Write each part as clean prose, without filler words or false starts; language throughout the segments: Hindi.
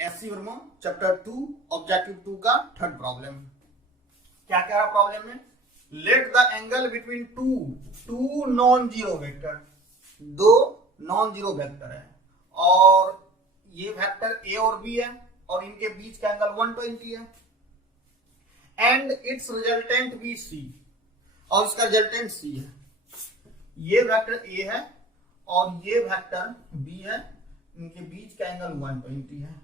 एससी वर्मा चैप्टर 2 ऑब्जेक्टिव 2 का थर्ड प्रॉब्लम। क्या कह रहा प्रॉब्लम में? Let the angle between two non zero vector, दो नॉन जीरो वेक्टर है और ये वेक्टर ए और बी है और इनके बीच का एंगल 120 है and its resultant B C, और इसका रिजल्टेंट सी है। ये वेक्टर ए है और ये वेक्टर बी है, इनके बीच का एंगल 120 है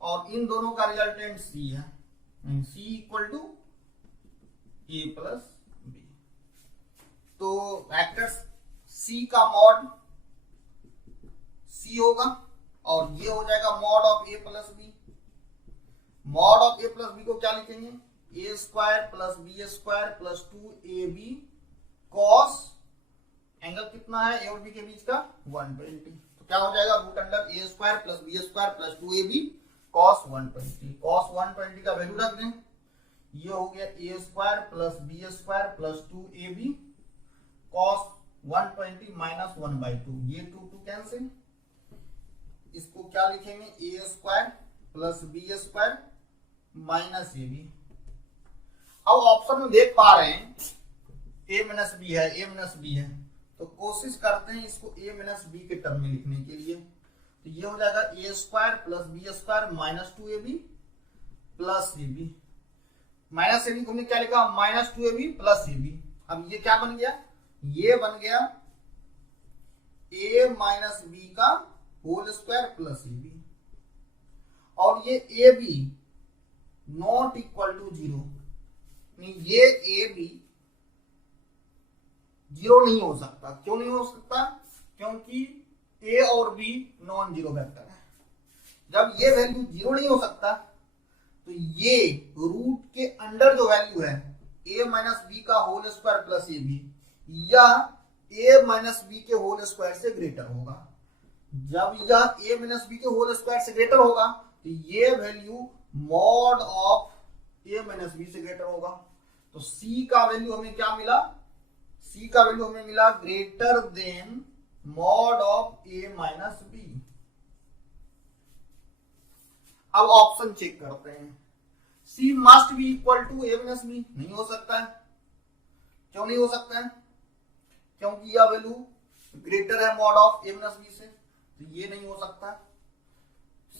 और इन दोनों का रिजल्टेंट सी है। C equal to A plus B. तो वेक्टर सी का मॉड सी होगा और ये हो जाएगा mod of A plus B. Mod of A plus B को क्या लिखेंगे? A square plus B square plus 2ab cos angle कितना है ए और बी के बीच का 120। तो क्या हो जाएगा? Root under A square plus B square plus 2ab cos 120। Cos 120 का वैल्यू रख दें, ये हो गया A square plus B square plus 2ab cos 120 minus 1/2, ये 2 कैंसिल। इसको क्या लिखेंगे? A square plus B square minus A B. अब ऑप्शन में देख पा रहे हैं ए माइनस बी है, ए माइनस बी है, तो कोशिश करते हैं इसको ए माइनस बी के टर्म में लिखने के लिए। तो ये हो जाएगा A square plus B square minus 2ab plus A B. Minus A B को हमने क्या लिखा? Minus 2ab plus A B. अब ये क्या बन गया? ये बन गया a माइनस बी का whole square plus A B, और ये A B not equal to 0, ये ए बी 0 नहीं हो सकता। क्यों नहीं हो सकता? क्योंकि ए और बी नॉन जीरो वेक्टर है। जब ये वैल्यू 0 नहीं हो सकता तो ये रूट के अंडर जो वैल्यू है a माइनस बी का whole square plus A B या a माइनस बी के होल स्क्वायर से ग्रेटर होगा। जब यह a माइनस बी के होल स्क्वायर से ग्रेटर होगा तो ये value mod of a minus B से ग्रेटर होगा। तो c का वैल्यू हमें क्या मिला? c का वैल्यू हमें मिला greater than mod of a minus B. अब ऑप्शन चेक करते हैं। c must be equal to a minus B, नहीं हो सकता है। क्यों नहीं हो सकता है? क्योंकि यह वैल्यू ग्रेटर है mod of a minus B से, तो ये नहीं हो सकता।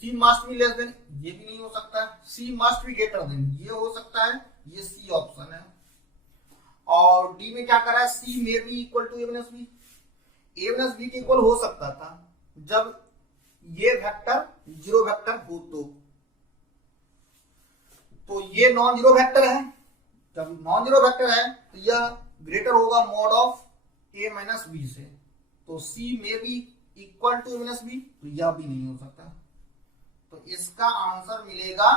c must be less than, ये भी नहीं हो सकता। c must be greater than, ये हो सकता है, ये c ऑप्शन है। और डी में क्या करा है? c may be equal to a minus b. a minus B के इक्वल हो सकता था जब ये वेक्टर जीरो वेक्टर हो तो ये नॉन जीरो वेक्टर है। जब नॉन जीरो वेक्टर है तो यह ग्रेटर होगा mod of a minus B से, तो c may be equal to a minus b, तो यह भी नहीं हो सकता। तो इसका आंसर मिलेगा